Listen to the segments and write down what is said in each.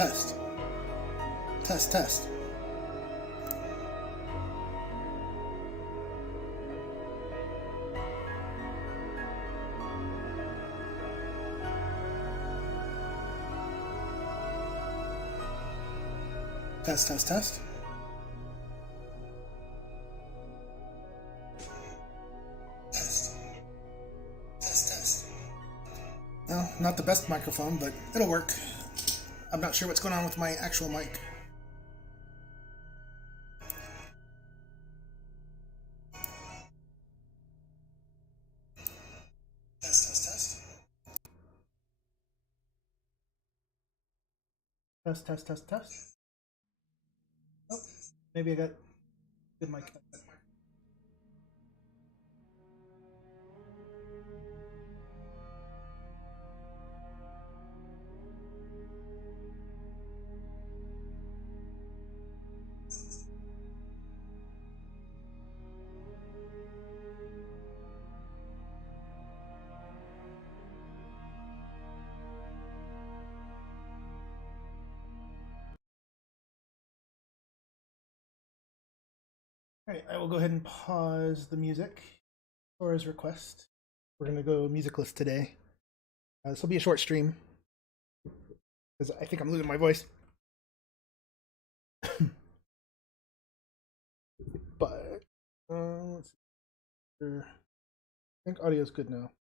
Test. Test, test. Test, test, test. Test. Test, test. No, not the best microphone, but it'll work. I'm not sure what's going on with my actual mic. Test, test, test. Test, test, test, test. Oh, maybe I got good mic. All right, I will go ahead and pause the music for his request. We're going to go musicless today. This will be a short stream because I think I'm losing my voice. But let's see. I think audio is good now.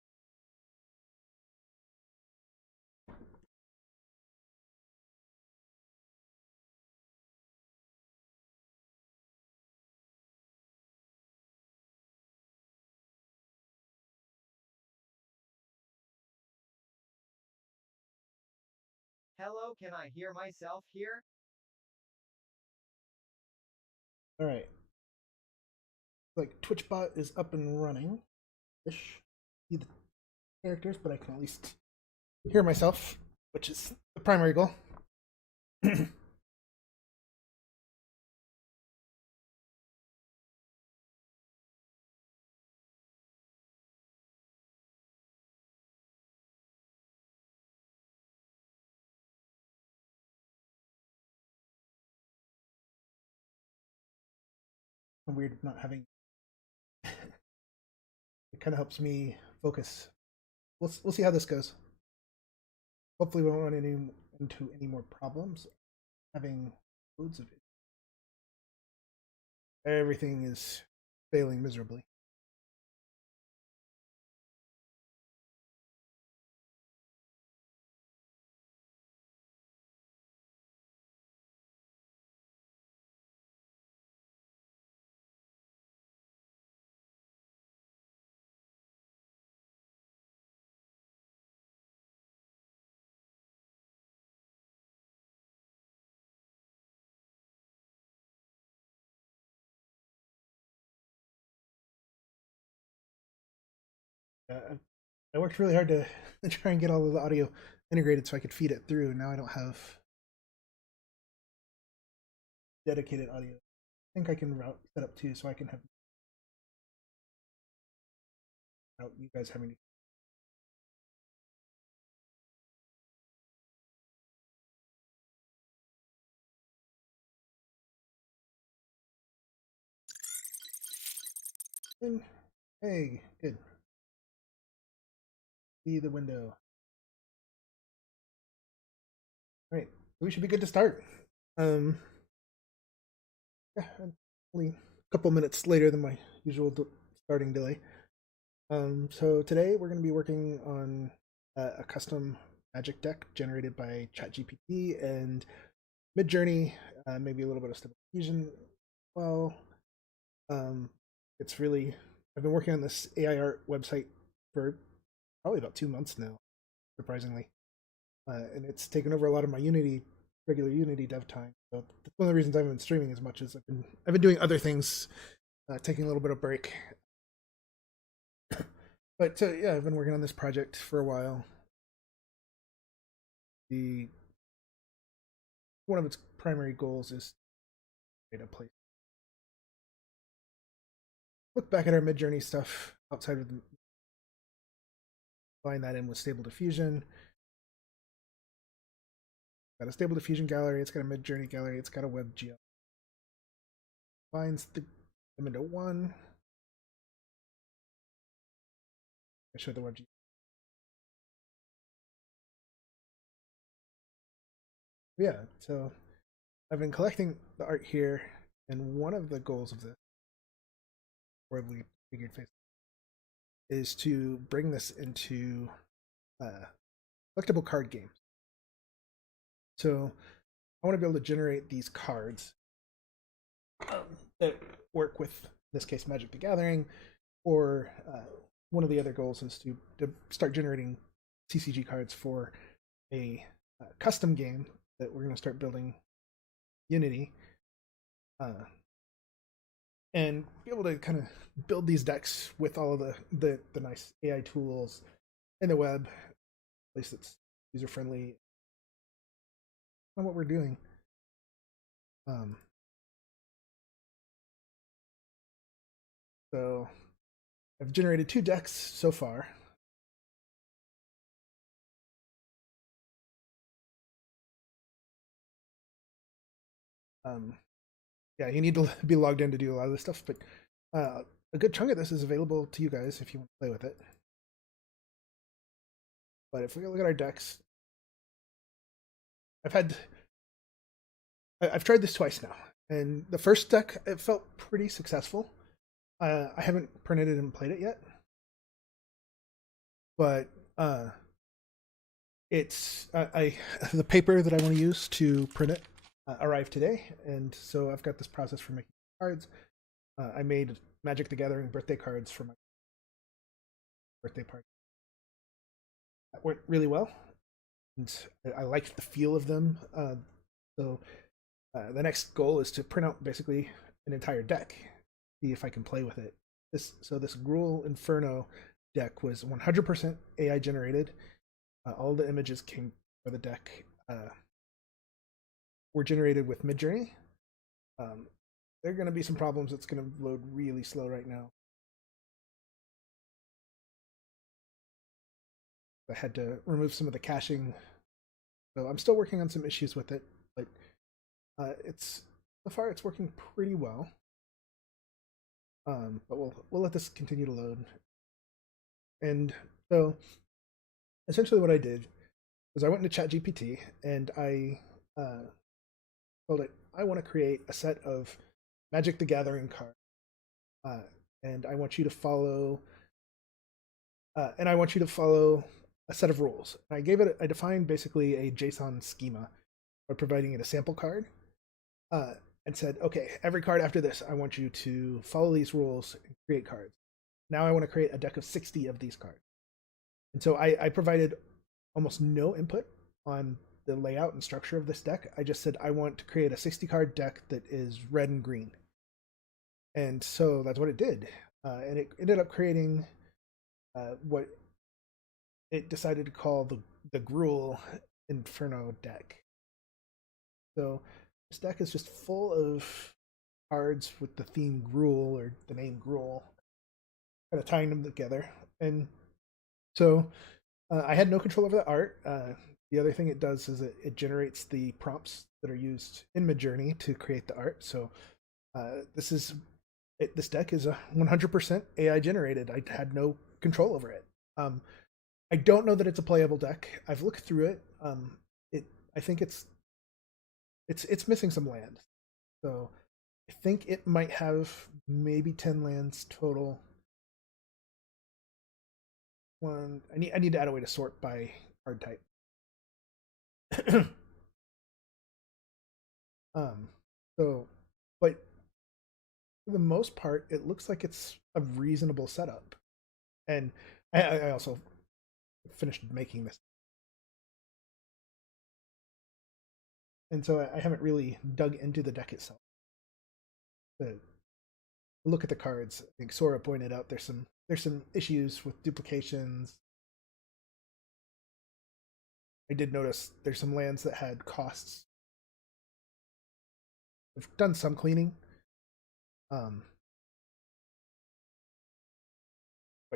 Hello, can I hear myself here? All right. Like TwitchBot is up and running. Ish. See the characters, but I can at least hear myself, which is the primary goal. Weird not having it kind of helps me focus. We'll see how this goes. Hopefully we won't run into any more problems. Having loads of it. Everything is failing miserably. I worked really hard to try and get all of the audio integrated so I could feed it through. Now I don't have dedicated audio. I think I can route set up too, so I can have without you guys having to. Hey, good. See the window. All right, we should be good to start. Yeah, only a couple minutes later than my usual starting delay. So today we're going to be working on a custom magic deck generated by ChatGPT and Midjourney, maybe a little bit of Stable Diffusion. Well, it's really I've been working on this AI art website for probably about 2 months now, surprisingly, and it's taken over a lot of my regular Unity dev time. So that's one of the reasons I haven't been streaming as much as I've been doing other things, taking a little bit of break. But yeah, I've been working on this project for a while. The One of its primary goals is data place. Look back at our Midjourney stuff outside of the line that in with Stable Diffusion. got a stable diffusion gallery, it's got a mid journey gallery, it's got a web geo. Binds them into one. I showed the web geo. Yeah, so I've been collecting the art here, and one of the goals of this horribly figured face is to bring this into collectible card games. So I want to be able to generate these cards that work with, in this case, Magic the Gathering, or one of the other goals is to start generating CCG cards for a custom game that we're going to start building Unity, and be able to kind of build these decks with all of the nice AI tools in the web, at least it's user friendly on what we're doing. Um, so I've generated 2 decks so far. Um, yeah, you need to be logged in to do a lot of this stuff, but a good chunk of this is available to you guys if you want to play with it. But if we look at our decks, I've tried this twice now, and the first deck it felt pretty successful. I haven't printed it and played it yet, but it's I the paper that I want to use to print it arrived today, and so I've got this process for making cards. I made Magic the Gathering birthday cards for my birthday party. That went really well, and I liked the feel of them. So the next goal is to print out basically an entire deck, see if I can play with it. This Gruul Inferno deck was 100% AI generated. All the images came for the deck were generated with Midjourney. There are going to be some problems. It's going to load really slow right now. I had to remove some of the caching, so I'm still working on some issues with it. But it's so far it's working pretty well. But we'll let this continue to load. And so essentially what I did was I went into ChatGPT and I told it I want to create a set of Magic the Gathering cards, and I want you to follow a set of rules. I defined basically a JSON schema by providing it a sample card, and said, okay, every card after this, I want you to follow these rules and create cards. Now I want to create a deck of 60 of these cards. And so I provided almost no input on the layout and structure of this deck. I just said I want to create a 60 card deck that is red and green. And so that's what it did. And it ended up creating what it decided to call the Gruul Inferno deck. So this deck is just full of cards with the theme Gruul or the name Gruul, kind of tying them together. And so I had no control over the art. The other thing it does is it generates the prompts that are used in Midjourney to create the art. So this deck is 100% AI generated. I had no control over it. I don't know that it's a playable deck. I've looked through it. I think it's missing some lands. So I think it might have maybe 10 lands total. I need to add a way to sort by card type. So, but for the most part, it looks like it's a reasonable setup. And I also finished making this, and so I haven't really dug into the deck itself. To look at the cards, I think Sora pointed out there's some issues with duplications. I did notice there's some lands that had costs. I've done some cleaning. But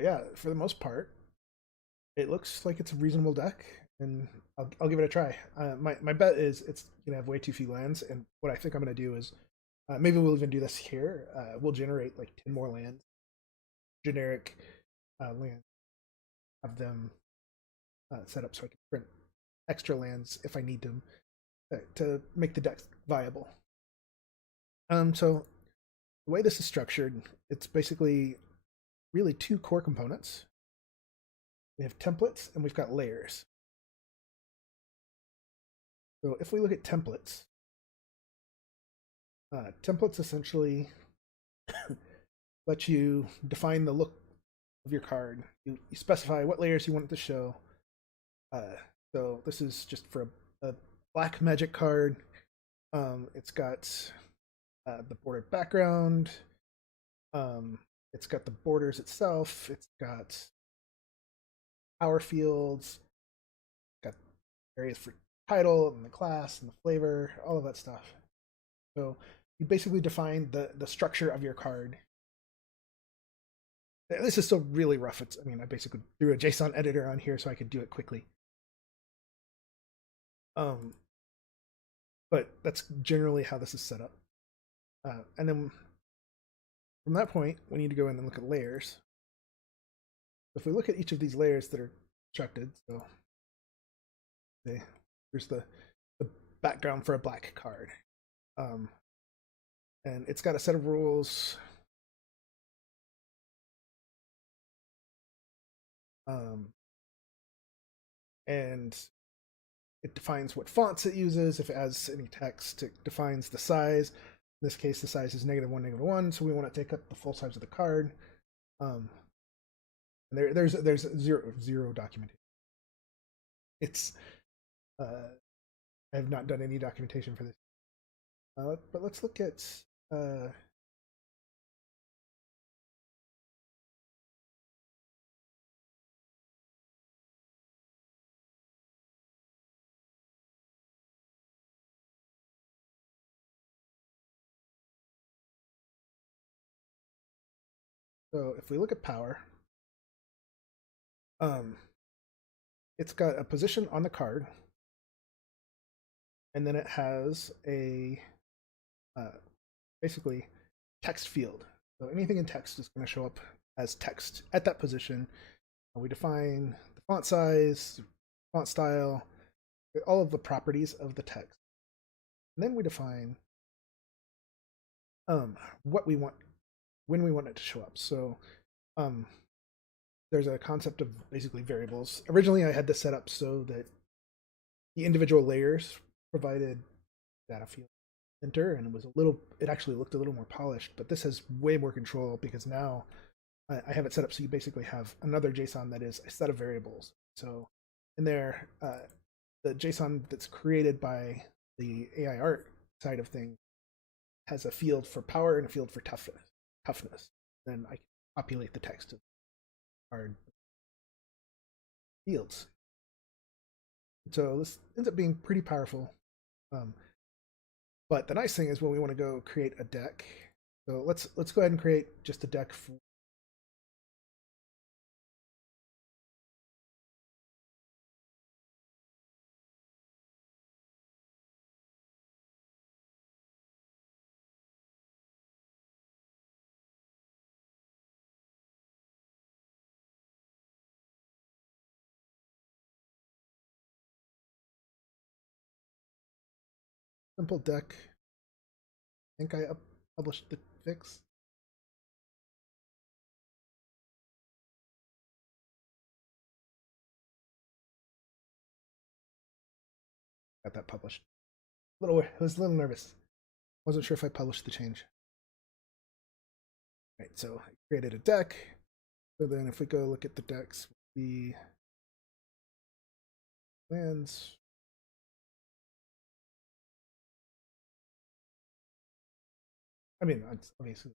yeah, for the most part, it looks like it's a reasonable deck. and I'll give it a try. My bet is it's gonna have way too few lands, and what I think I'm gonna do is maybe we'll even do this here. We'll generate like 10 more lands, generic lands, have them set up so I can print extra lands if I need them to make the deck viable. So the way this is structured, it's basically really two core components. We have templates and we've got layers. So if we look at templates, templates essentially let you define the look of your card. You specify what layers you want it to show. So this is just for a black magic card. It's got the bordered background. It's got the borders itself. It's got power fields. Got areas for title and the class and the flavor, all of that stuff. So you basically define the structure of your card. This is still really rough. I mean, I basically threw a JSON editor on here so I could do it quickly. But that's generally how this is set up. And then from that point, we need to go in and look at layers. If we look at each of these layers that are constructed, so here's the background for a black card. And it's got a set of rules. And it defines what fonts it uses. If it has any text, it defines the size. In this case, the size is -1, -1, so we want to take up the full size of the card. And there's zero documentation. It's I have not done any documentation for this. But let's look at so if we look at power, it's got a position on the card, and then it has a basically text field. So anything in text is going to show up as text at that position. We define the font size, font style, all of the properties of the text. And then we define what we want, when we want it to show up. So there's a concept of basically variables. Originally, I had this set up so that the individual layers provided data field enter, and it actually looked a little more polished, but this has way more control because now I have it set up so you basically have another JSON that is a set of variables. So in there, the JSON that's created by the AI art side of things has a field for power and a field for toughness. Then I can populate the text of card fields. So this ends up being pretty powerful. But the nice thing is when we want to go create a deck. So let's go ahead and create just a deck for simple deck. I think I published the fix. Got that published. I was a little nervous. Wasn't sure if I published the change. Right, so I created a deck. So then if we go look at the decks, the lands. I mean, it's obviously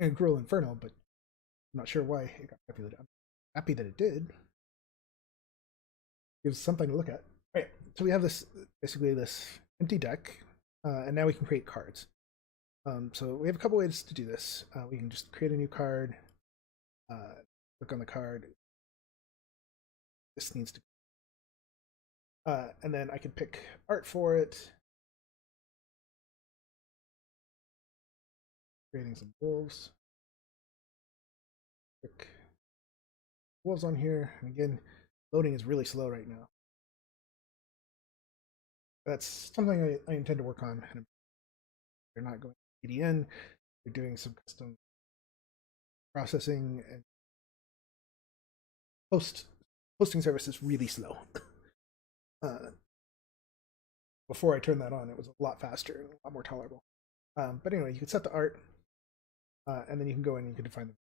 from Cruel Inferno, but I'm not sure why it got populated. I'm happy that it did. Gives something to look at. Right, so we have basically this empty deck, and now we can create cards. So we have a couple ways to do this. We can just create a new card, click on the card. This needs to And then I can pick art for it, creating some wolves. Pick wolves on here. And again, loading is really slow right now. That's something I intend to work on. They're not going to EDN. They're doing some custom processing, and hosting service is really slow. Uh, Before I turned that on, it was a lot faster and a lot more tolerable. But anyway, you can set the art, and then you can go in and you can define them.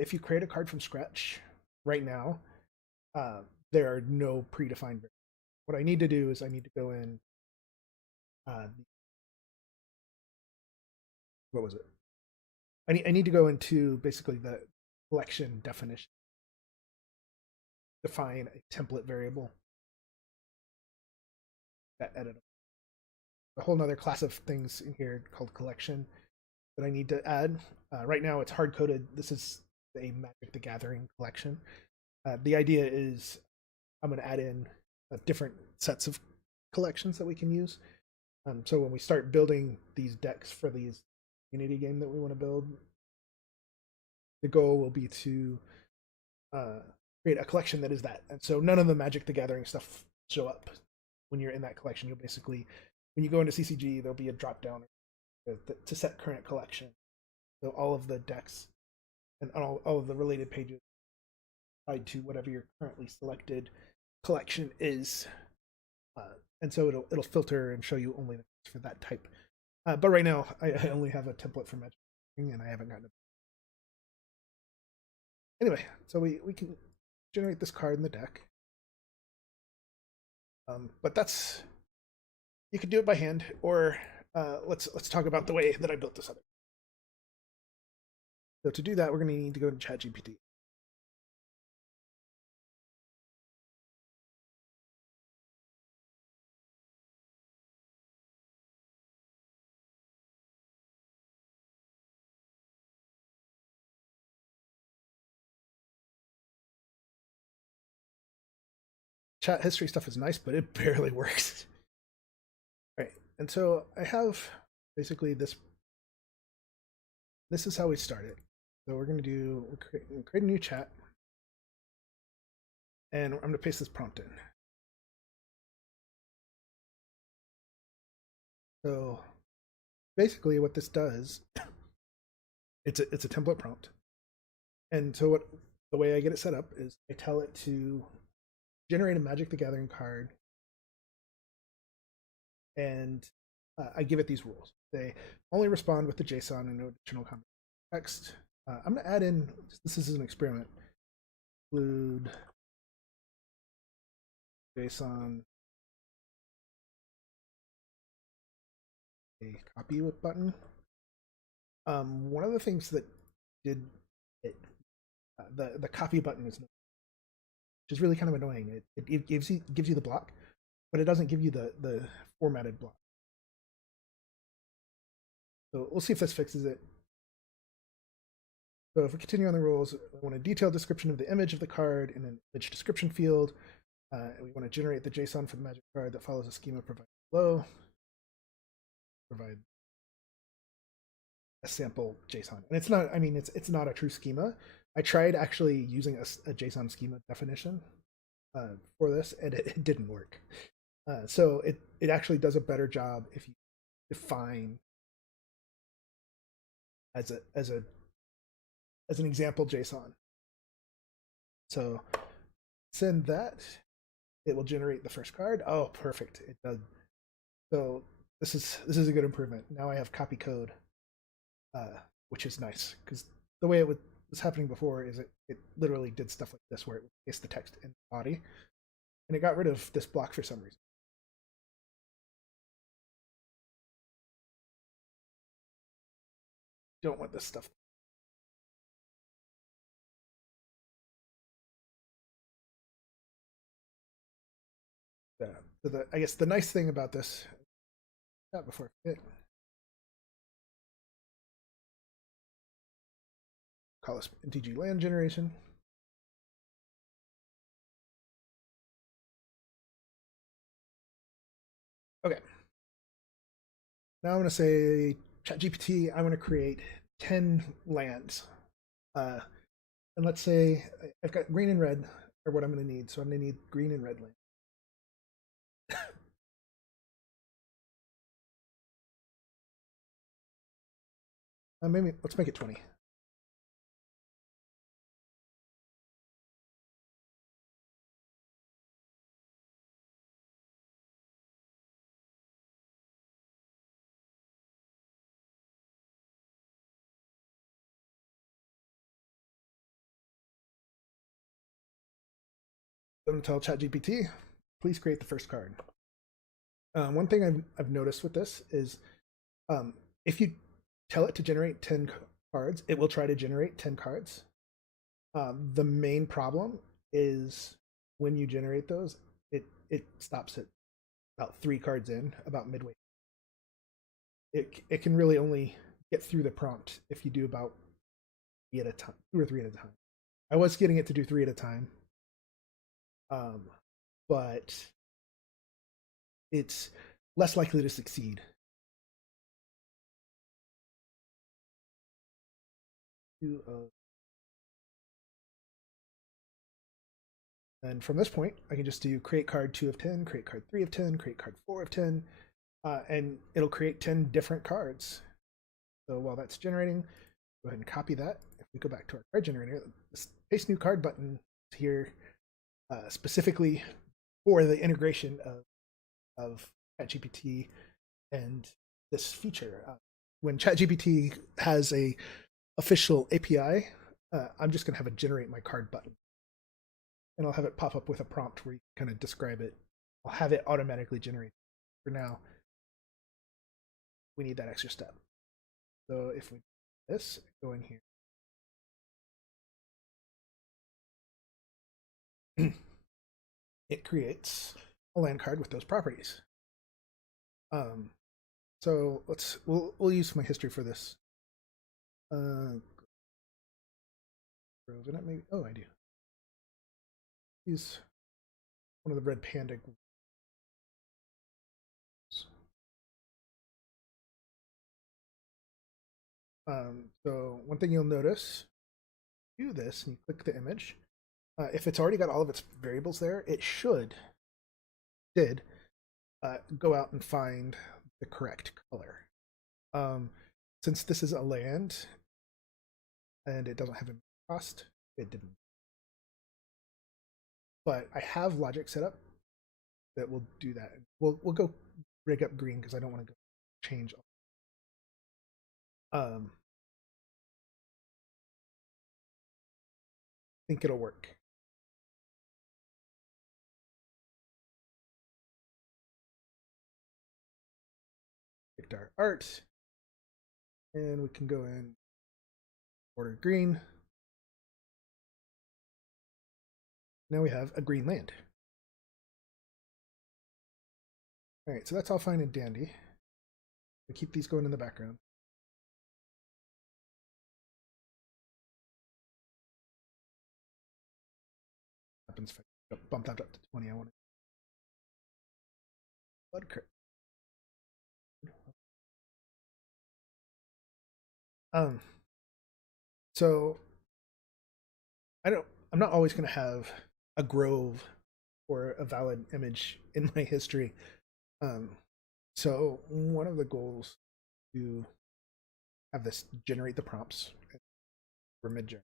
If you create a card from scratch right now, uh, there are no predefined variables. What I need to do is I need to go in. What was it? I need to go into basically the collection definition, define a template variable that edit a whole nother class of things in here called collection that I need to add. Right now it's hard coded. This is a Magic the Gathering collection. The idea is I'm going to add in different sets of collections that we can use. So when we start building these decks for these community game that we want to build, the goal will be to create a collection that is that. And so none of the Magic the Gathering stuff show up when you're in that collection. You'll basically, when you go into CCG, there'll be a drop down to set current collection. So all of the decks and all of the related pages tied to whatever your currently selected collection is. And so it'll filter and show you only the for that type. But right now, I only have a template for Magic, and I haven't gotten it. Anyway, so we can generate this card in the deck. But that's, you can do it by hand, or let's talk about the way that I built this other. So to do that, we're going to need to go to ChatGPT. Chat history stuff is nice, but it barely works. Right, and so I have basically this. This is how we start it. So we're going to do create a new chat, and I'm going to paste this prompt in. So basically, what this does, it's a template prompt, and so what the way I get it set up is I tell it to generate a Magic the Gathering card, and I give it these rules. They only respond with the JSON and no additional context. I'm going to add in, this is an experiment, include JSON, a copy button. One of the things that did it, the copy button is, which is really kind of annoying. It gives you the block, but it doesn't give you the formatted block. So we'll see if this fixes it. So if we continue on the rules, we want a detailed description of the image of the card in an image description field. We want to generate the JSON for the Magic card that follows the schema provided below. Provide a sample JSON, and it's not. I mean, it's not a true schema. I tried actually using a JSON schema definition for this, and it didn't work. So it actually does a better job if you define as an example JSON. So send that. It will generate the first card. Oh, perfect! It does. So this is a good improvement. Now I have copy code, which is nice because the way it was happening before is it literally did stuff like this where it would paste the text in the body, and it got rid of this block for some reason. Don't want this stuff. So I guess the nice thing about this, before I forget, call this NTG land generation. now I'm going to say, ChatGPT, I want to create 10 lands. Uh, and let's say I've got green and red are what I'm going to need. So I'm going to need green and red land. Maybe let's make it 20. I'm going to tell ChatGPT, please create the first card. One thing I've noticed with this is um, if you tell it to generate 10 cards, it will try to generate 10 cards. The main problem is when you generate those, it stops at about 3 cards in, about midway. It can really only get through the prompt if you do about 3 at a time, 2 or 3 at a time. I was getting it to do 3 at a time, um, but it's less likely to succeed. And from this point, I can just do create card 2 of 10, create card 3 of 10, create card 4 of 10, and it'll create 10 different cards. So while that's generating, go ahead and copy that. If we go back to our card generator, this paste new card button is here specifically for the integration of ChatGPT and this feature. When ChatGPT has a official API, I'm just going to have it generate my card button. And I'll have it pop up with a prompt where you kind of describe it. I'll have it automatically generate. For now, we need that extra step. So if we do this, go in here, it creates a land card with those properties. So we'll use my history for this. Grove in it maybe. Oh, I do. Use one of the red panda. So one thing you'll notice, do this and you click the image. If it's already got all of its variables there, it did go out and find the correct color. Since this is a land and it doesn't have a cost, it didn't. But I have logic set up that will do that. We'll go rig up green because I don't want to go change. I think it'll work. Picked our art, and we can go in order green. Now we have a green land. All right, so that's all fine and dandy. We keep these going in the background. Happens if I bump that up to 20. I want to blood crit. So I'm not always going to have a grove or a valid image in my history. So one of the goals to have this generate the prompts for mid-journey.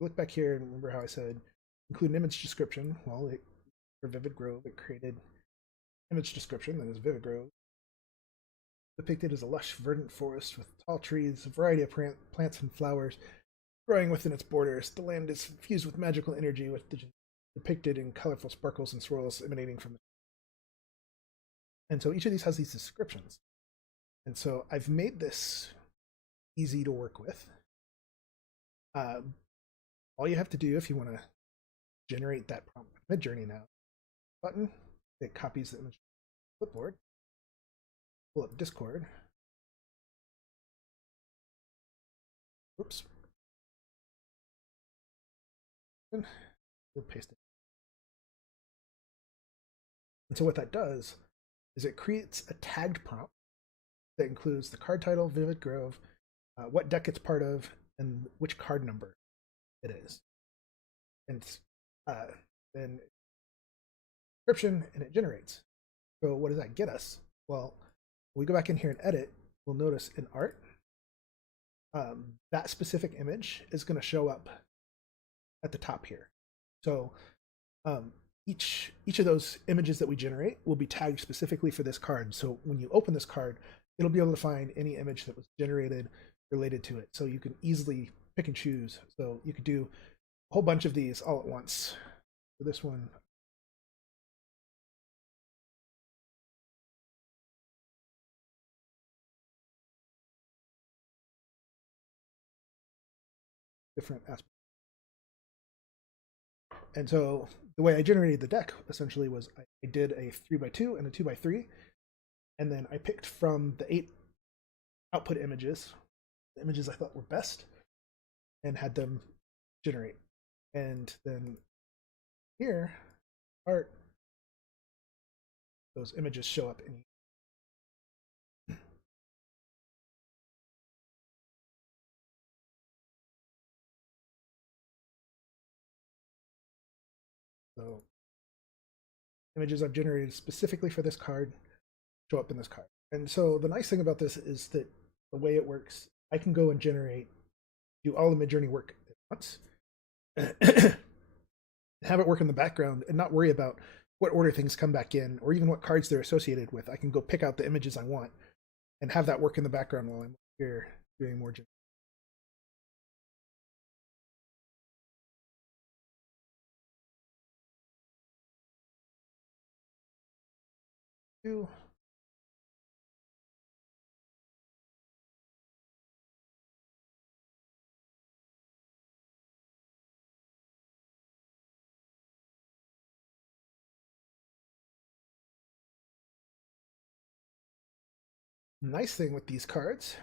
Look back here and remember how I said include an image description. Well, for Vivid Grove, it created image description that is Vivid Grove. Depicted as a lush, verdant forest with tall trees, a variety of plants and flowers growing within its borders. The land is fused with magical energy, with the depicted in colorful sparkles and swirls emanating from it. And so each of these has these descriptions. And so I've made this easy to work with. All you have to do if you want to generate that prompt with Midjourney now, button, it copies the image clipboard, pull up Discord. Oops. And we'll paste it. And so what that does is it creates a tagged prompt that includes the card title, Vivid Grove, what deck it's part of, and which card number it is. And uh, then description, and it generates. So what does that get us? Well, when we go back in here and edit, we'll notice in art, that specific image is going to show up at the top here. So each of those images that we generate will be tagged specifically for this card. So when you open this card, it'll be able to find any image that was generated related to it. So you can easily pick and choose. So you could do a whole bunch of these all at once. For this one, different aspects. And so the way I generated the deck essentially was I did a 3x2 and a 2x3, and then I picked from the 8 output images, the images I thought were best, and had them generate. And then here, art, those images show up in. So images I've generated specifically for this card show up in this card. And so the nice thing about this is that the way it works, I can go and do all the Midjourney work at once, have it work in the background, and not worry about what order things come back in or even what cards they're associated with. I can go pick out the images I want and have that work in the background while I'm here doing more. Nice thing with these cards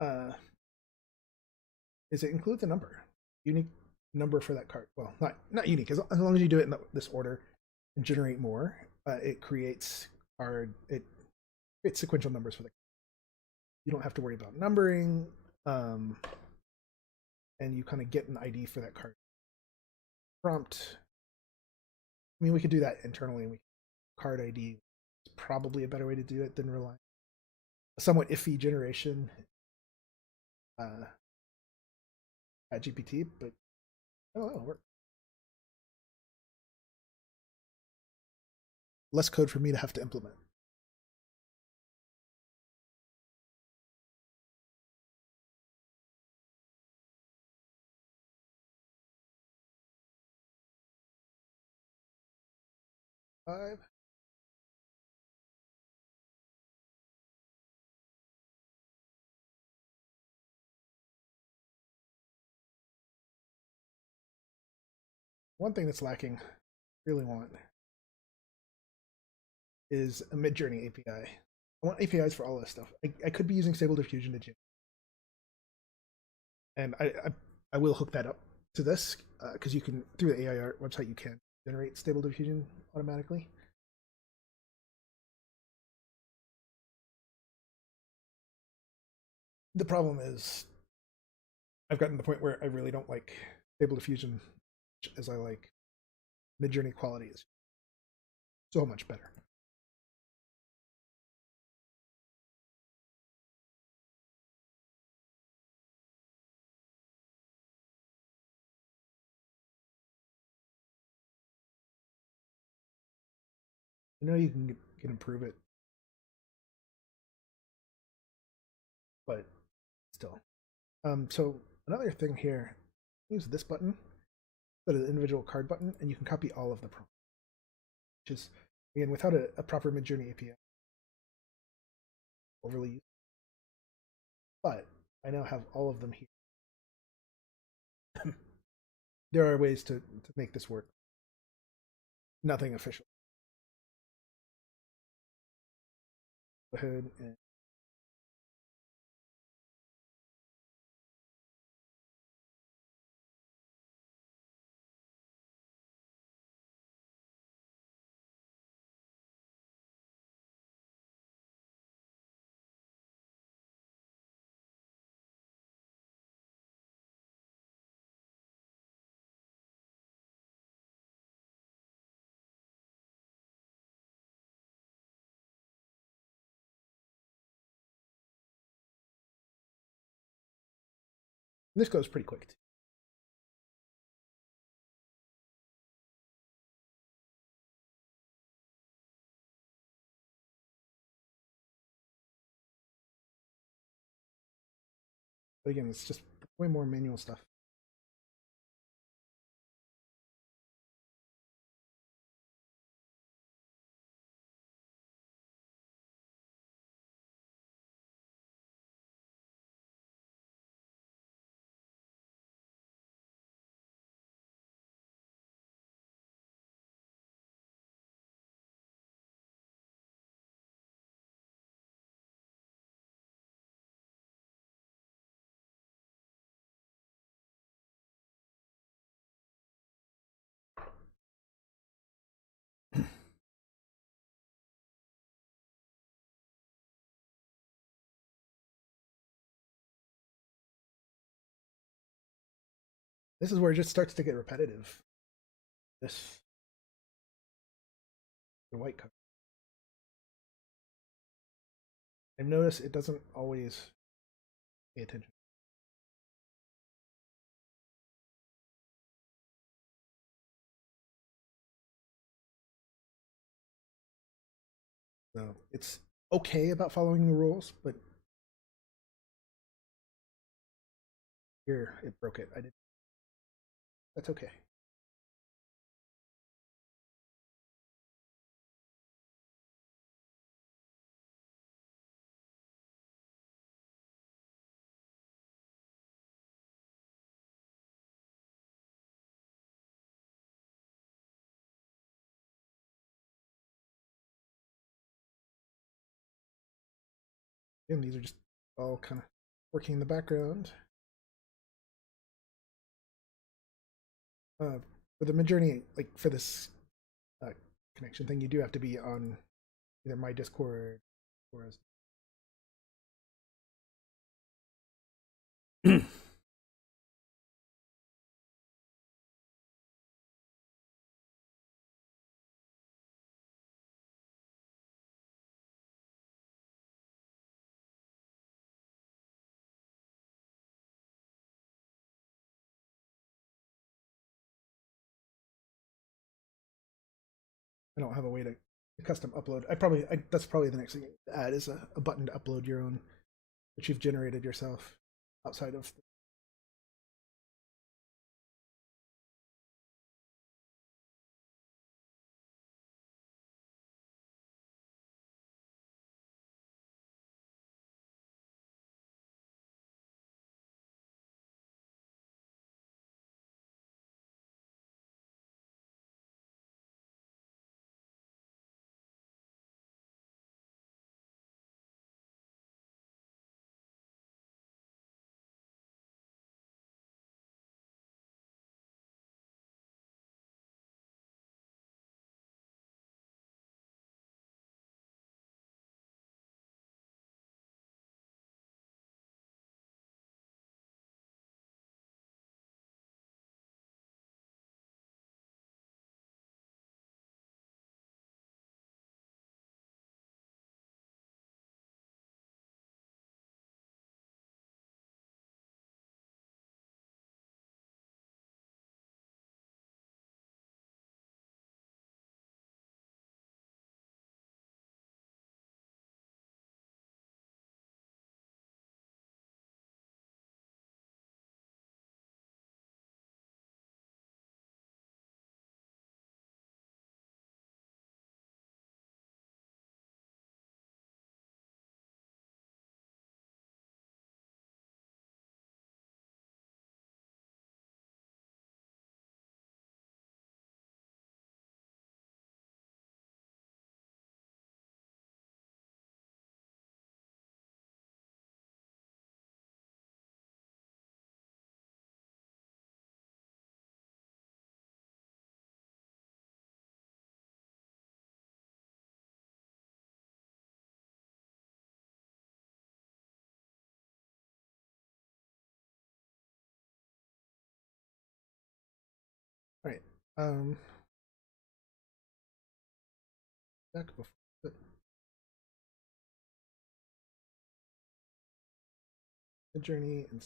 uh, is it includes a number, unique number for that card. Well, not unique, as long as you do it in this order and generate more, it creates sequential numbers for the. You don't have to worry about numbering, and you kind of get an ID for that card. Prompt. I mean, we could do that internally. Card ID is probably a better way to do it than rely. A somewhat iffy generation at GPT, but I don't know. Work. Less code for me to have to implement. Five. One thing that's lacking, really want, is a Midjourney API. I want APIs for all this stuff. I could be using Stable Diffusion to generate, and I will hook that up to this because you can, through the AI art website, you can generate Stable Diffusion automatically. The problem is I've gotten to the point where I really don't like Stable Diffusion as I like Midjourney. Quality is so much better. I know you can improve it, but still. So another thing here, use this button instead of the individual card button, and you can copy all of the prompts, which is, again, without a proper Midjourney API, overly used. But I now have all of them here. There are ways to make this work. Nothing official. Go ahead and This goes pretty quick too. But again, it's just way more manual stuff. This is where it just starts to get repetitive. This the white cover. I've noticed it doesn't always pay attention. So it's okay about following the rules, but here it broke it. I did. That's okay. And these are just all kind of working in the background. For the Midjourney, like for this uh, connection thing, you do have to be on either my Discord or as I don't have a way to custom upload. That's probably the next thing to add is a button to upload your own that you've generated yourself outside of. All right. Um, back before the journey and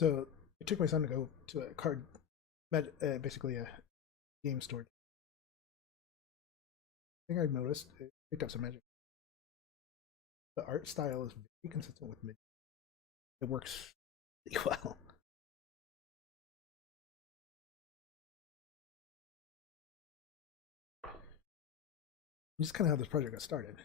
So I took my son to go to a basically a game store. The thing I've noticed, it picked up some magic. The art style is very consistent with me. It works really well. Just kind of how this project got started.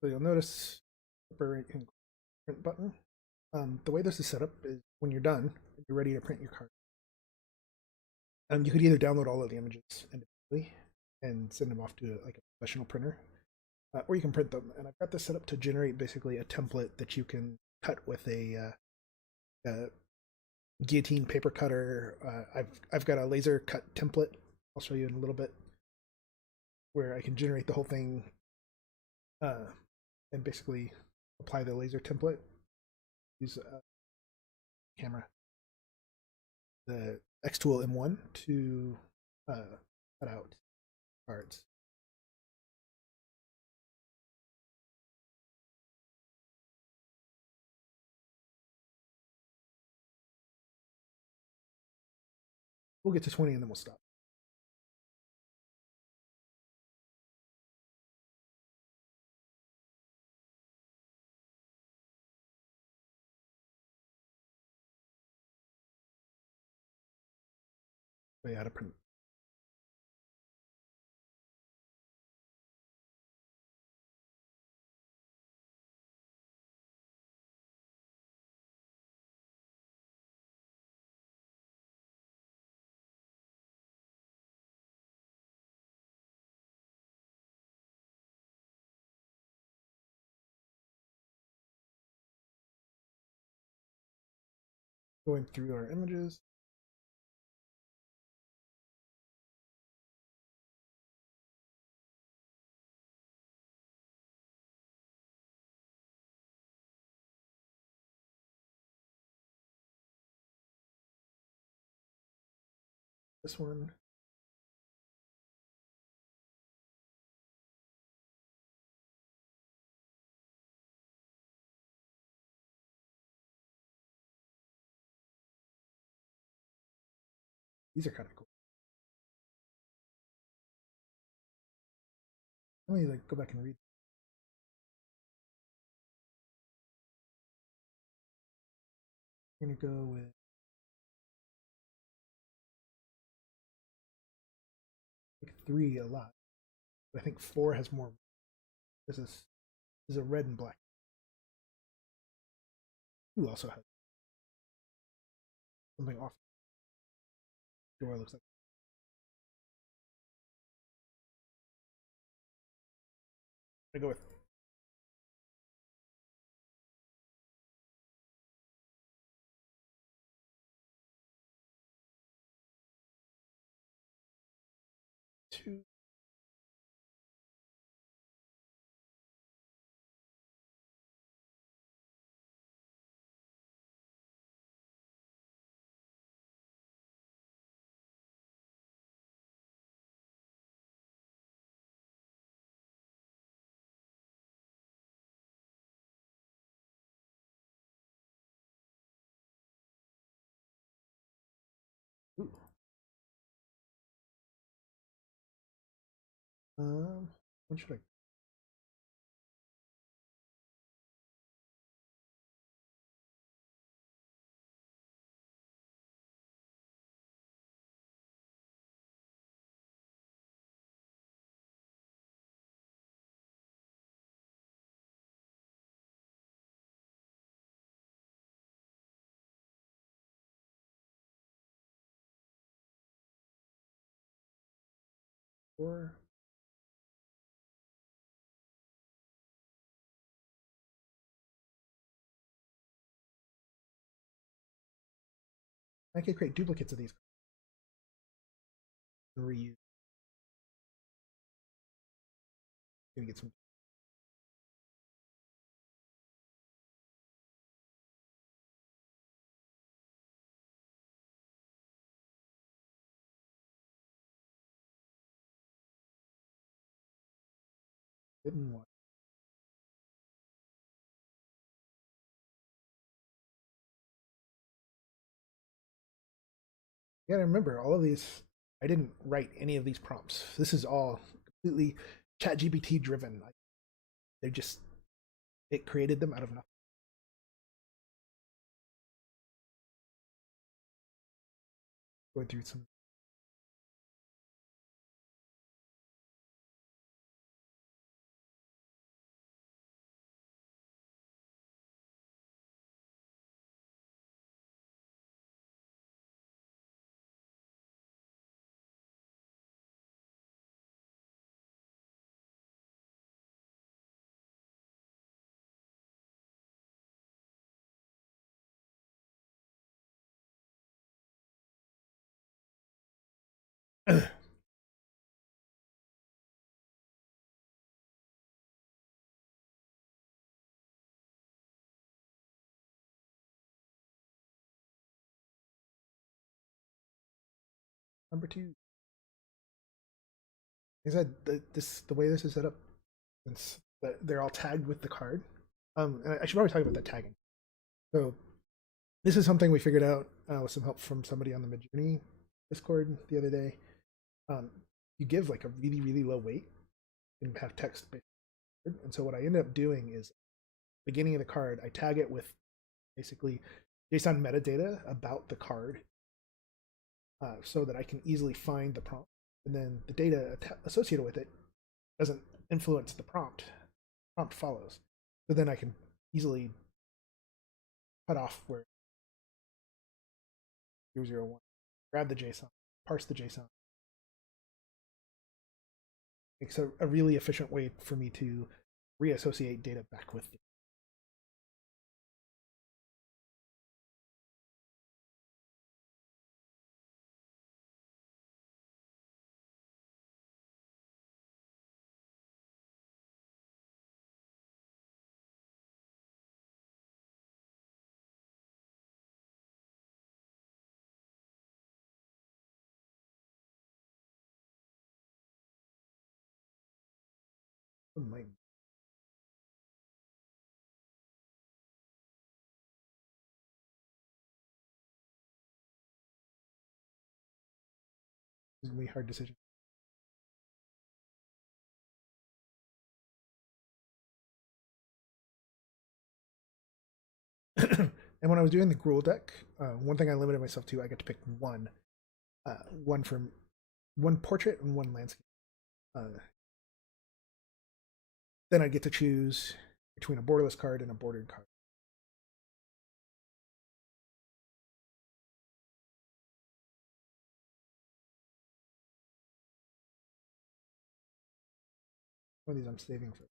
So you'll notice upper right hand print button. The way this is set up is when you're done and you're ready to print your card, you could either download all of the images individually and send them off to like a professional printer, or you can print them. And I've got this set up to generate basically a template that you can cut with a guillotine paper cutter. I've got a laser cut template. I'll show you in a little bit where I can generate the whole thing uh, and basically apply the laser template. Use a camera, the X Tool M1 to cut out cards. We'll get to 20 and then we'll stop. Show you how to print. Going through our images. This one. These are kind of cool. Let me like go back and read. I'm gonna go with like 3 a lot. But I think 4 has more. This is a red and black. Who also has something off the door looks like. I'm gonna go with 2. Ooh. What should I? Or I could create duplicates of these and reuse. Gonna get some. Didn't want. You gotta remember, all of these, I didn't write any of these prompts. This is all completely ChatGPT driven. They just, it created them out of nothing. Going through some. Number two, is that the way this is set up, since they're all tagged with the card. And I should probably talk about that tagging. So this is something we figured out with some help from somebody on the Midjourney Discord the other day. Um, you give like a really low weight and have text based. And so what I ended up doing is beginning of the card, I tag it with basically JSON metadata about the card, so that I can easily find the prompt, and then the data associated with it doesn't influence the prompt. The prompt follows, so then I can easily cut off where 001, grab the JSON, parse the JSON. It's a really efficient way for me to reassociate data back with. My really hard decision. And when I was doing the Gruel deck, one thing I limited myself to, I get to pick one from one portrait and one landscape. Then I get to choose between a borderless card and a bordered card. One of these I'm saving for.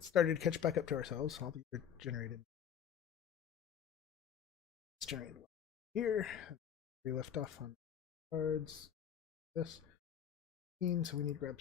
Started to catch back up to ourselves. All these are generated. It's generated here. We left off on cards. This. So we need to grab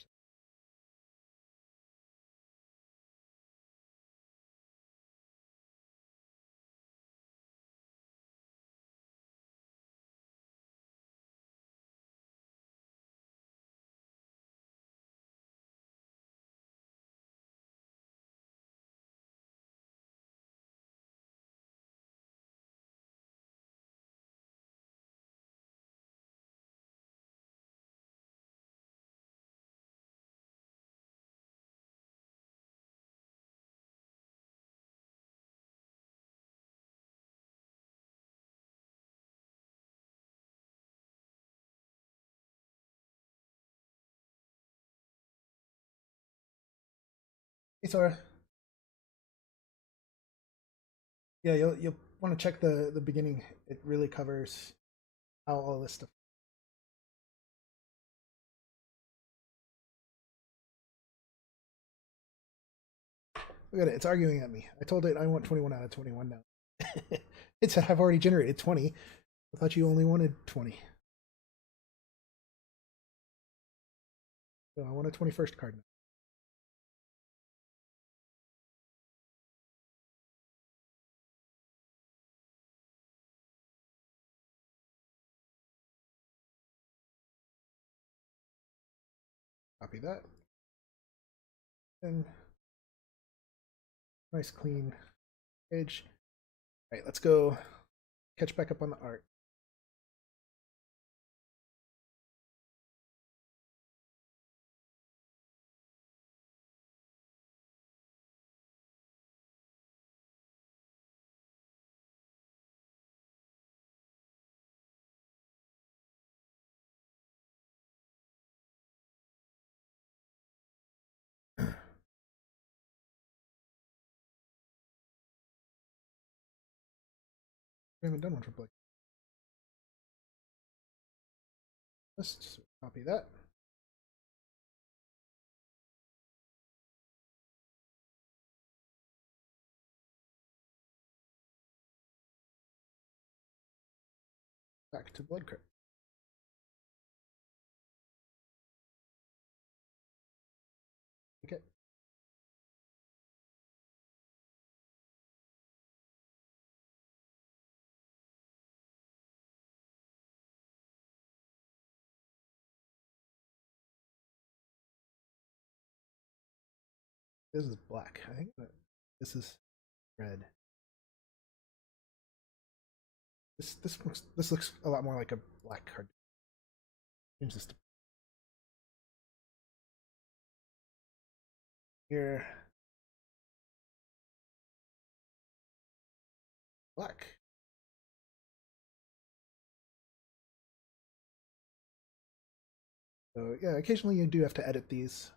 Hey, Sora. Yeah, you'll want to check the beginning. It really covers how all this stuff. Look at it. It's arguing at me. I told it I want 21 out of 21 now. It's I've already generated 20. I thought you only wanted 20. So I want a 21st card now. Copy that. And nice clean edge. All right, let's go catch back up on the art. We haven't done one for Blake. Let's just copy that. Back to Blood Crypt. Okay. This is black. I think that this is red. This looks a lot more like a black card. Change this to here. Black. So yeah, occasionally you do have to edit these.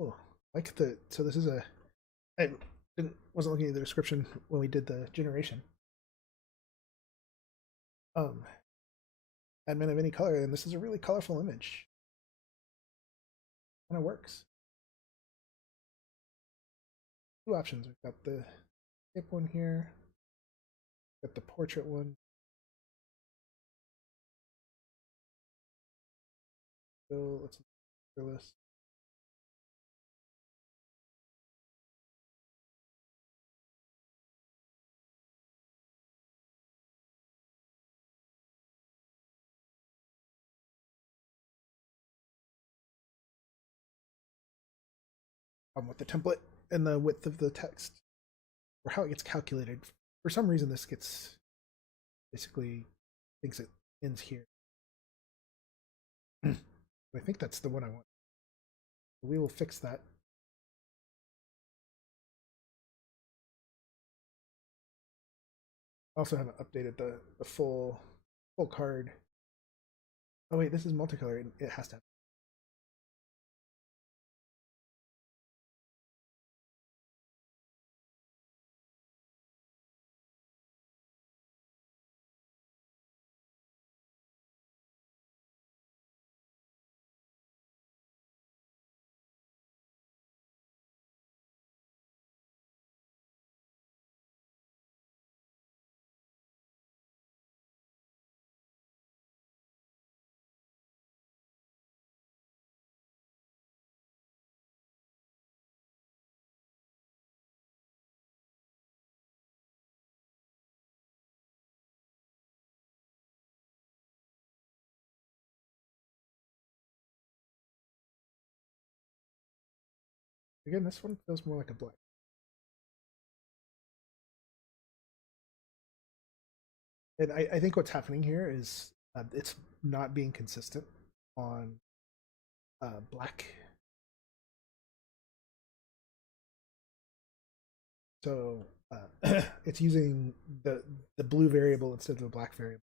Oh, like the so this is a I wasn't looking at the description when we did the generation. Admin of any color, and this is a really colorful image. Kind of works. Two options. We've got the tape one here. Got the portrait one. So let's look for this. With the template and the width of the text, or how it gets calculated. For some reason, this gets basically thinks it ends here. I think that's the one I want. We will fix that. I also haven't updated the full card. Oh wait, this is multicolor. It has to have. Again, this one feels more like a black. And I think what's happening here is it's not being consistent on black. So it's using the blue variable instead of the black variable.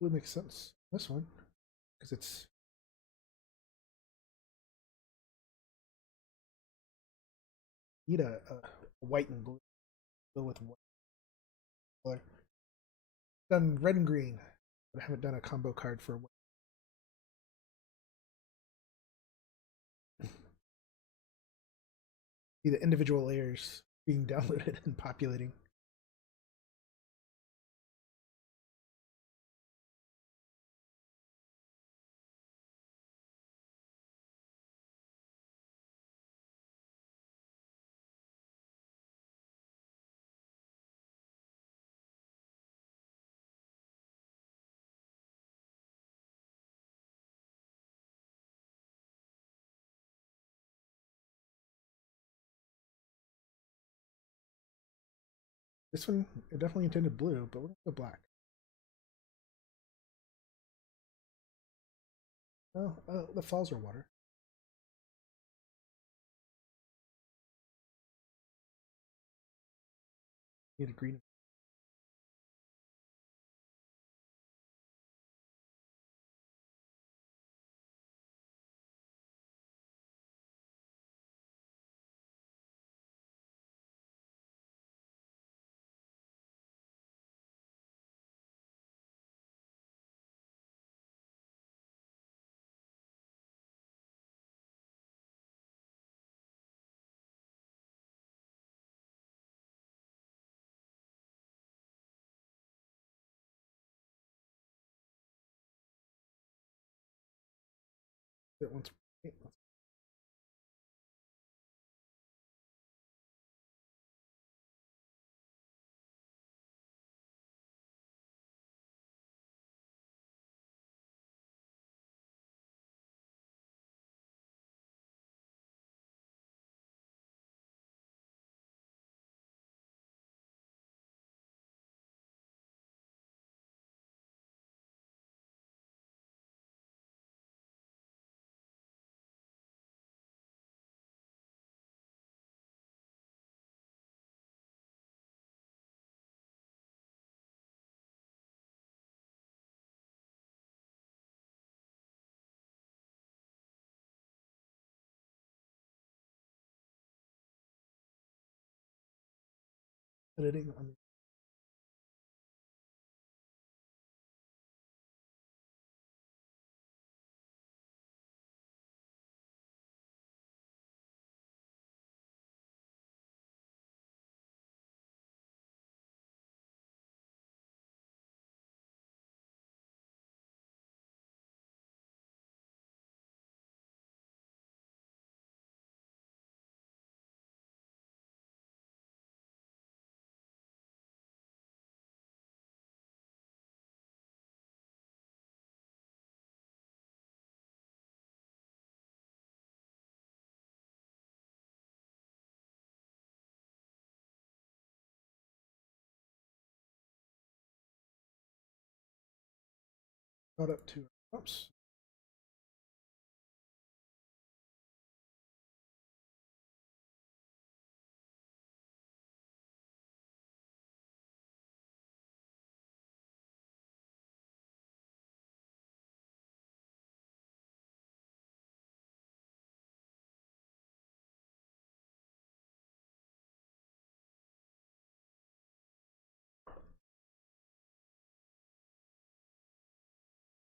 Blue makes sense. This one, because it's need a white and blue. Go with white color. Done red and green, but I haven't done a combo card for white. See the individual layers being downloaded and populating. This one it definitely intended blue, but we're gonna go black. Oh, the falls are water. Need a green. That one's white. Editing on got up to oops.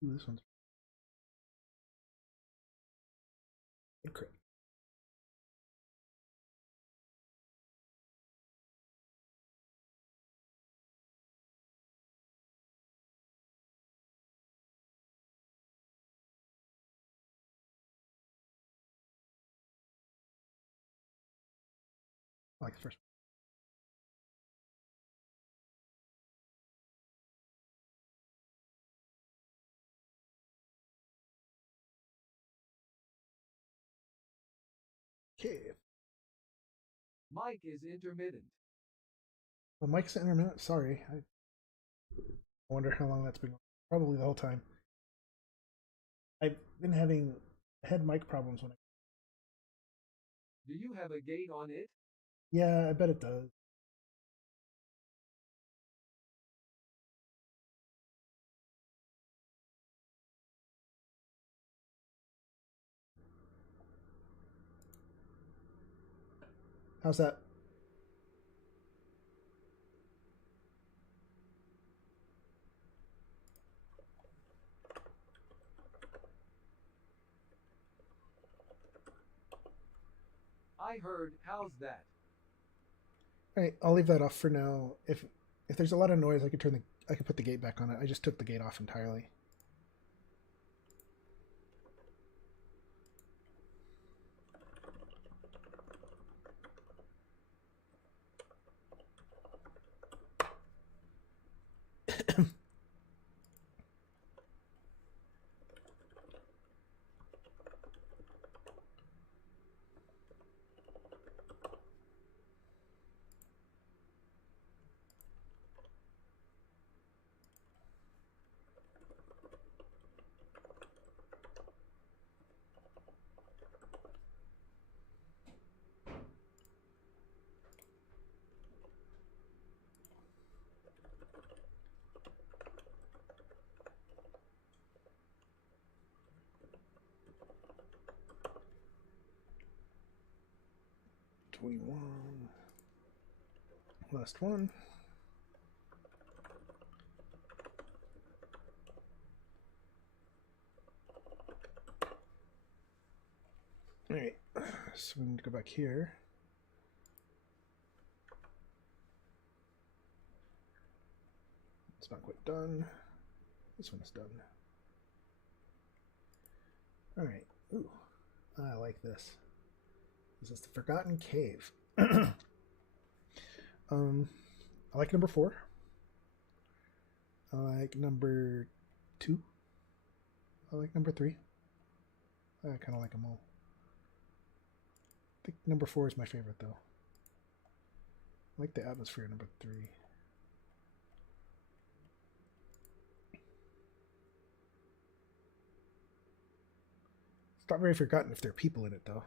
Ooh, this one's crit. I like the first cave. Mike is intermittent. Well, Mike's intermittent. Sorry. I wonder how long that's been going. Probably the whole time. I've been having head mic problems when I. Do you have a gate on it? Yeah, I bet it does. How's that? I heard, how's that? All right, I'll leave that off for now. If there's a lot of noise, I could put the gate back on it. I just took the gate off entirely. $21. Last one. All right, so we need to go back here. It's not quite done. This one is done. All right. Ooh, I like this. This is the Forgotten Cave. I like number 4. I like number 2. I like number 3. I kind of like them all. I think number 4 is my favorite, though. I like the atmosphere number 3. It's not very forgotten if there are people in it, though.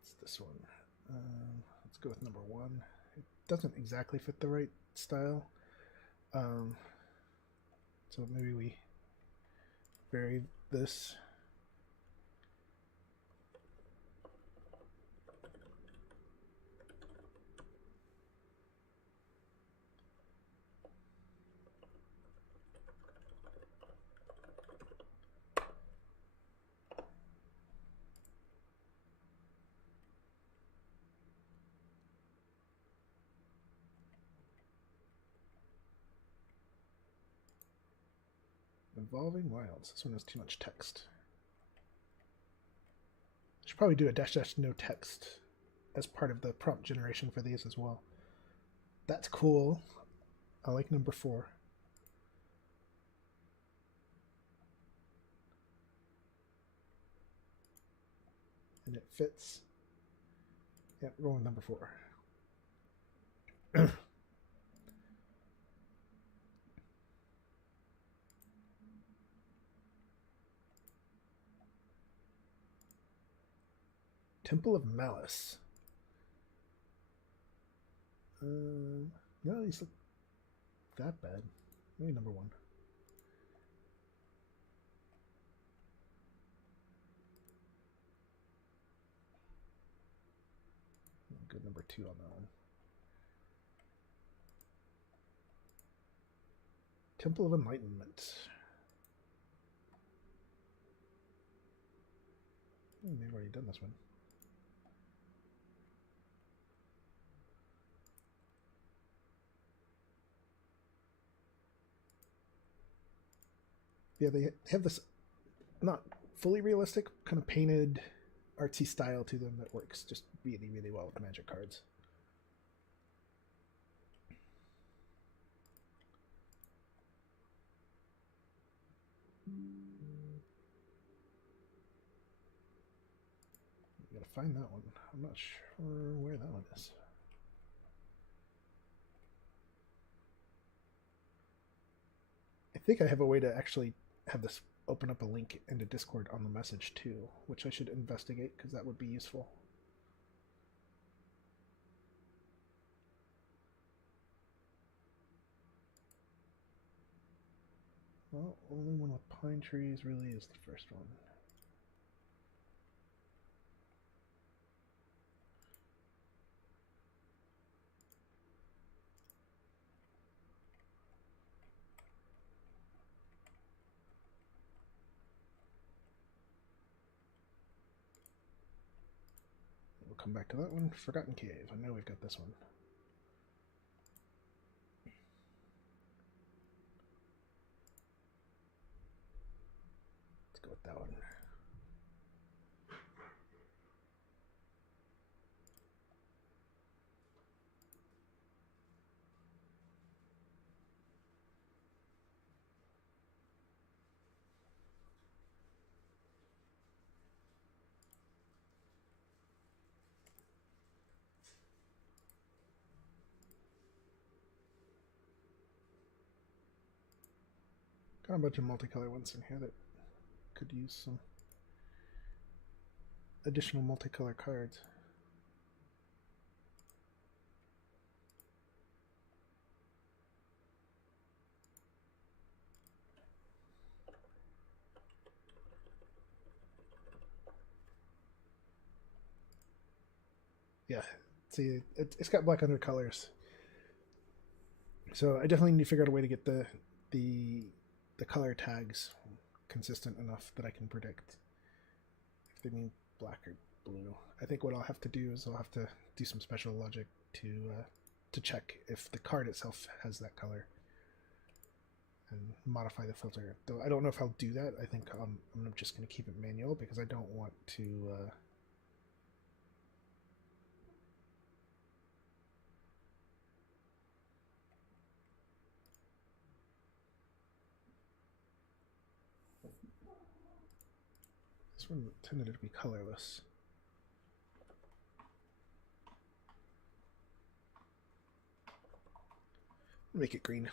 It's this one. Let's go with number 1. It doesn't exactly fit the right style. So maybe we vary this. Evolving Wilds. This one has too much text. I should probably do a dash dash no text as part of the prompt generation for these as well. That's cool. I like number 4. And it fits. Yep, we're going with number 4. Temple of Malice. No, he's not that bad. Maybe number 1. Good number 2 on that one. Temple of Enlightenment. Maybe I've already done this one. Yeah, they have this not fully realistic, kind of painted, artsy style to them that works just really, really well with Magic cards. I gotta find that one. I'm not sure where that one is. I think I have a way to actually have this open up a link into Discord on the message too, which I should investigate because that would be useful. Well, only one with pine trees really is the first one. We'll come back to that one. Forgotten Cave. I know we've got this one. Let's go with that one. Got a bunch of multicolor ones in here that could use some additional multicolor cards. Yeah, see, it's got black undercolors, so I definitely need to figure out a way to get the the color tags consistent enough that I can predict if they mean black or blue. I think what I'll have to do is I'll have to do some special logic to check if the card itself has that color and modify the filter. Though I don't know if I'll do that. I think I'm just going to keep it manual because I don't want to. This one tended to be colorless. Make it green.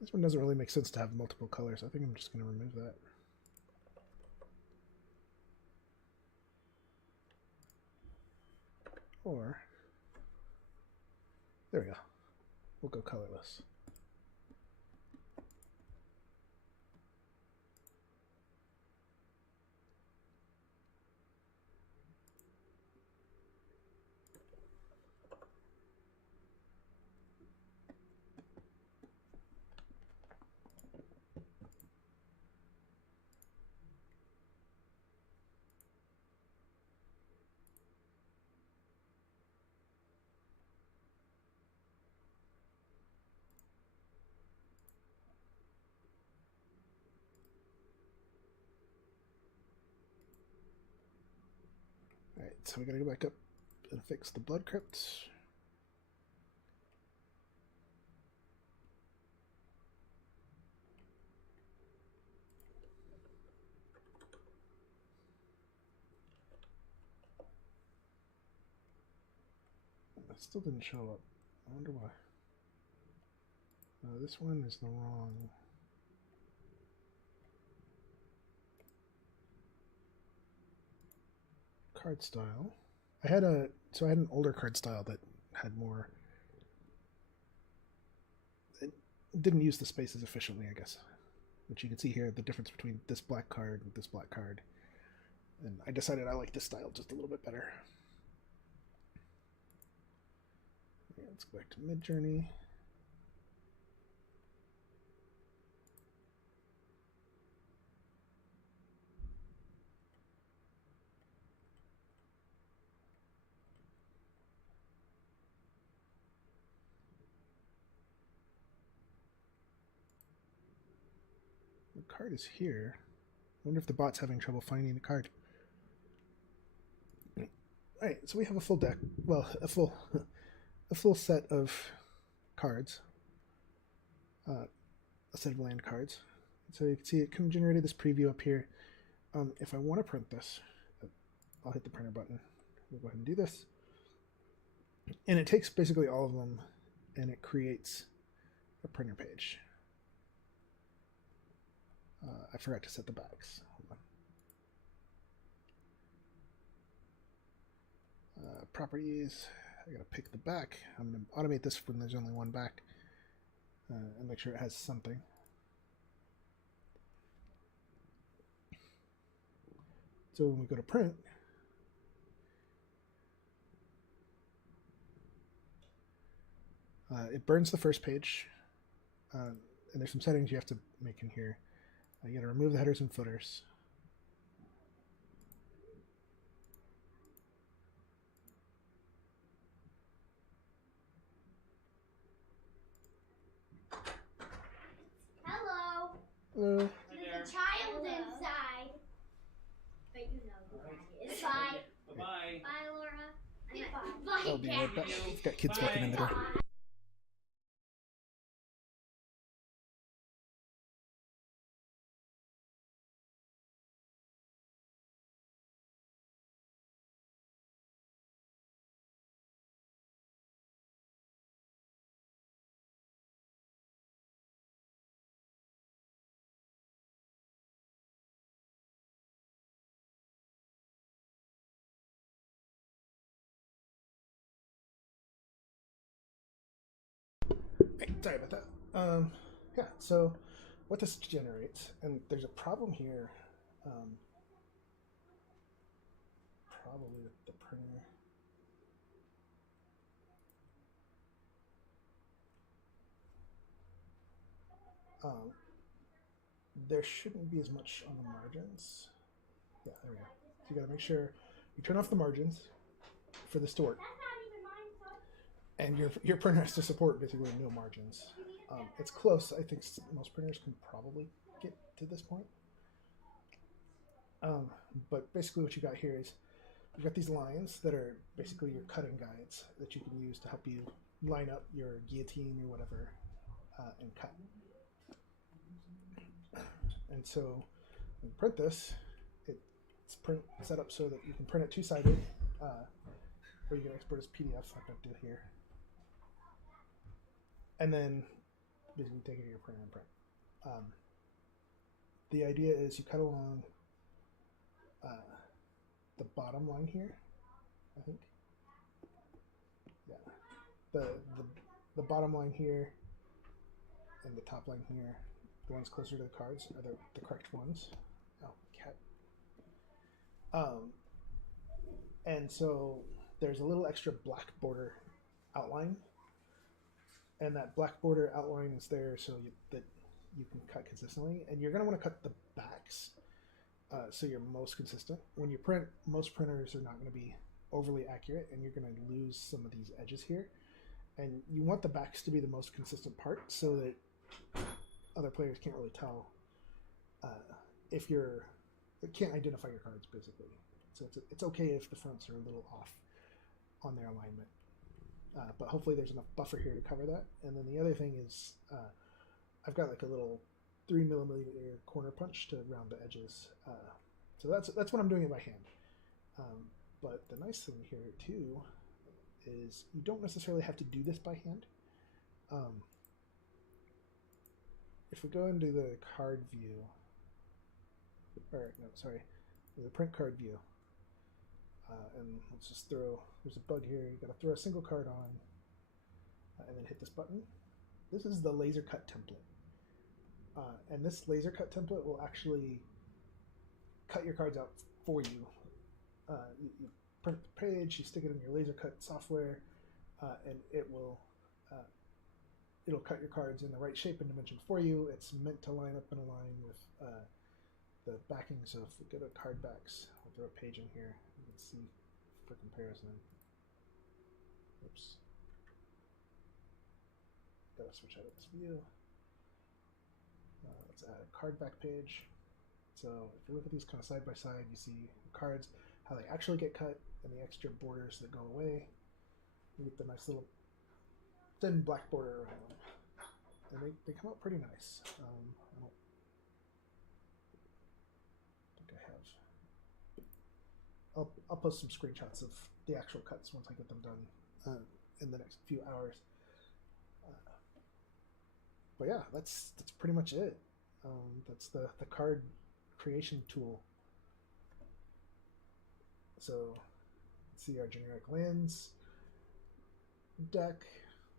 This one doesn't really make sense to have multiple colors. I think I'm just going to remove that. Or, there we go. We'll go colorless. Alright, so we gotta go back up and fix the blood crypt. It still didn't show up. I wonder why. This one is the wrong. Card style. I had an older card style that had more. It didn't use the spaces efficiently, I guess. Which you can see here, the difference between this black card and this black card. And I decided I like this style just a little bit better. Okay, let's go back to Midjourney. The card is here. I wonder if the bot's having trouble finding the card. All right, so we have a full deck. Well, a full set of cards, a set of land cards. So you can see it can generate this preview up here. If I want to print this, I'll hit the printer button. We'll go ahead and do this. And it takes basically all of them and it creates a printer page. I forgot to set the backs. Properties, I gotta pick the back. I'm gonna automate this when there's only one back and make sure it has something. So when we go to print, it burns the first page, and there's some settings you have to make in here. You got to remove the headers and footers. Hello. Hello. There's a child inside. But you know who that is. Bye. Bye-bye. Bye, Laura. Bye. I'll be right back. We've got kids walking in the door. Hey, sorry about that. Yeah, so what this generates, and there's a problem here, probably with the printer. Um, there shouldn't be as much on the margins. Yeah, there we go. So you got to make sure you turn off the margins for this to work. And your printer has to support basically no margins. It's close. I think most printers can probably get to this point. But basically what you got here is you've got these lines that are basically your cutting guides that you can use to help you line up your guillotine or whatever and cut. And so when you print this, it's set up so that you can print it two-sided, or you can export as PDF like I did here. And then basically take it to your printer and print. The idea is you cut along the bottom line here, I think. Yeah. The bottom line here and the top line here, the ones closer to the cards, are the correct ones. Oh, cat. And so there's a little extra black border outline, and that black border outline is there so that you can cut consistently. And you're going to want to cut the backs so you're most consistent. When you print, most printers are not going to be overly accurate, and you're going to lose some of these edges here. And you want the backs to be the most consistent part so that other players can't really tell if you're can't identify your cards basically. So it's okay if the fronts are a little off on their alignment, but hopefully there's enough buffer here to cover that. And then the other thing is I've got like a little 3mm corner punch to round the edges. So that's what I'm doing it by hand. But the nice thing here too is you don't necessarily have to do this by hand. If we go into the card view, or no, sorry, the print card view, and let's just there's a bug here, you gotta throw a single card on, and then hit this button. This is the laser cut template. And this laser cut template will actually cut your cards out for you. You print the page, you stick it in your laser cut software, and uh, it'll cut your cards in the right shape and dimension for you. It's meant to line up in a line with the backing. So if we go to card backs, I'll throw a page in here. You can see for comparison. Oops. Gotta switch out of this view. Let's add a card back page. So if you look at these kind of side by side, you see cards, how they actually get cut, and the extra borders that go away. You get the nice little thin black border around them. And they come out pretty nice. I don't think I have. I'll post some screenshots of the actual cuts once I get them done in the next few hours. But yeah, that's pretty much it. That's the card creation tool. So let's see our generic lands deck,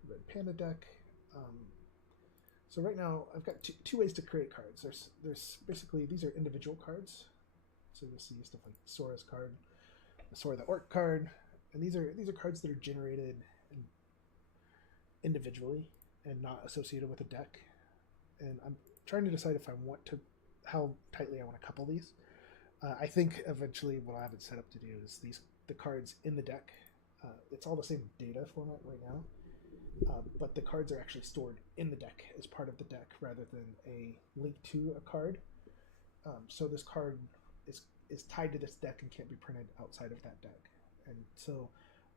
red panda deck. So right now I've got two ways to create cards. There's basically, these are individual cards. So you'll see stuff like Sora's card, the Sora the Orc card, and these are cards that are generated individually and not associated with a deck. And I'm trying to decide if I want to, how tightly I want to couple these. I think eventually what I have it set up to do is the cards in the deck. It's all the same data format right now, but the cards are actually stored in the deck as part of the deck rather than a link to a card. So this card is tied to this deck and can't be printed outside of that deck. And so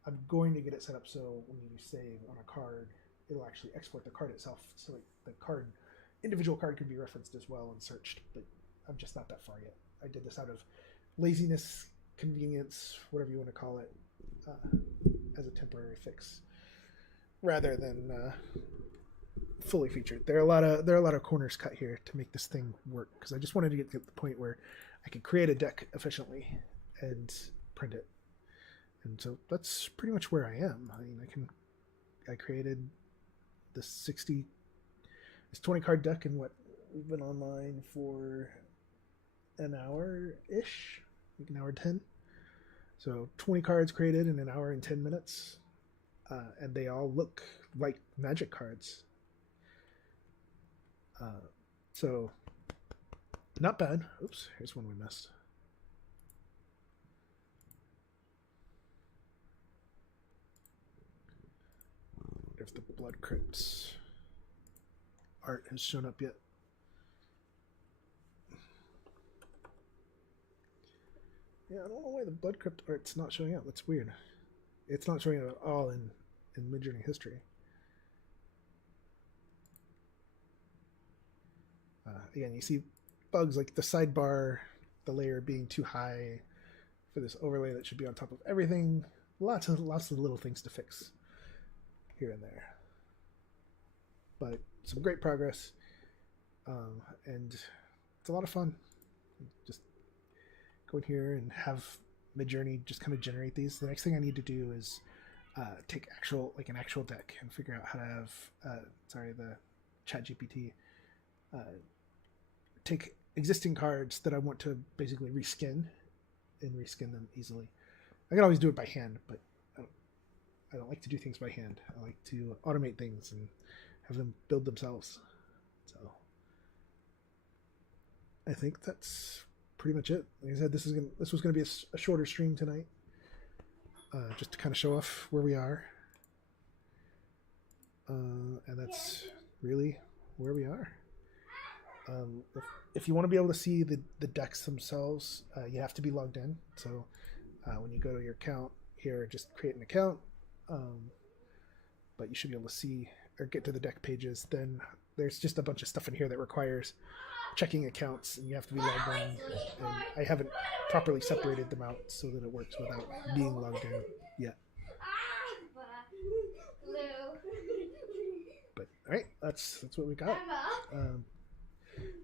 I'm going to get it set up so when you save on a card, it'll actually export the card itself. So the individual card could be referenced as well and searched, but I'm just not that far yet. I did this out of laziness, convenience, whatever you want to call it, as a temporary fix, rather than fully featured. There are a lot of corners cut here to make this thing work, because I just wanted to get to the point where I could create a deck efficiently and print it. And so that's pretty much where I am. I mean, I created this 20 card deck in what, we've been online for an hour ish, like an hour 10. So 20 cards created in an hour and 10 minutes, and they all look like Magic cards. So not bad. Oops, here's one we missed. If the Blood Crypts art has shown up yet. Yeah, I don't know why the Blood Crypt art's not showing up. That's weird. It's not showing up at all in Midjourney history. Again, you see bugs like the sidebar, the layer being too high for this overlay that should be on top of everything. Lots of little things to fix here and there. But some great progress, and it's a lot of fun. Just go in here and have Midjourney just kind of generate these. The next thing I need to do is take an actual deck and figure out how to have the ChatGPT take existing cards that I want to basically reskin them easily. I can always do it by hand, but I don't like to do things by hand. I like to automate things and have them build themselves. So I think that's pretty much it. Like I said, this was going to be a shorter stream tonight, just to kind of show off where we are, and that's really where we are. If you want to be able to see the decks themselves, you have to be logged in. So when you go to your account here, just create an account, but you should be able to see or get to the deck pages. Then there's just a bunch of stuff in here that requires checking accounts, and you have to be logged in. And I haven't properly separated them out so that it works without being logged in yet. But all right, that's what we got.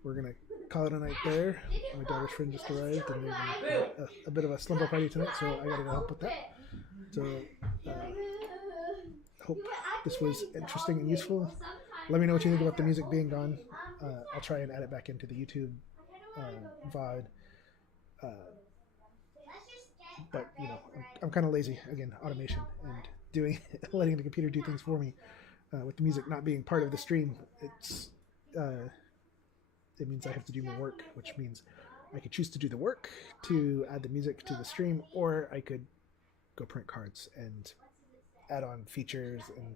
We're gonna call it a night there. My daughter's friend just arrived, and they're gonna a bit of a slumber party tonight, so I gotta go help with that. So hope this was interesting and useful. Let me know what you think about the music being gone. I'll try and add it back into the YouTube VOD. But I'm kind of lazy, again, automation, and doing letting the computer do things for me. With the music not being part of the stream, uh, it means I have to do more work, which means I could choose to do the work to add the music to the stream, or I could go print cards and add on features and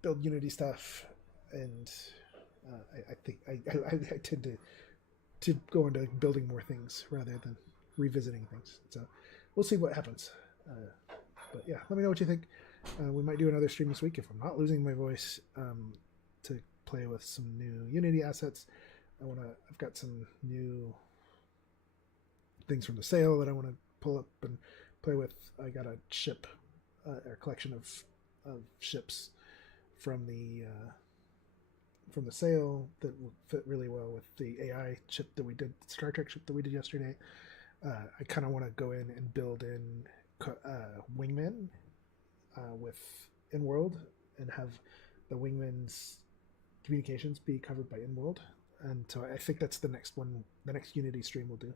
build Unity stuff. And I think I tend to go into building more things rather than revisiting things. So we'll see what happens. But yeah, let me know what you think. We might do another stream this week if I'm not losing my voice, to play with some new Unity assets. I've got some new things from the sale that I want to pull up and play with. I got a ship, or collection of ships from the sale that will fit really well with the AI ship that we did, Star Trek ship that we did yesterday. I kind of want to go in and build in wingmen with in-world and have the wingmen's communications be covered by in-world. And so I think that's the next one, the next Unity stream we'll do.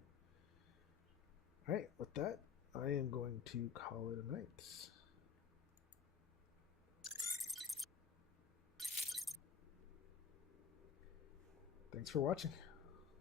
All right, with that, I am going to call it a night. Thanks for watching.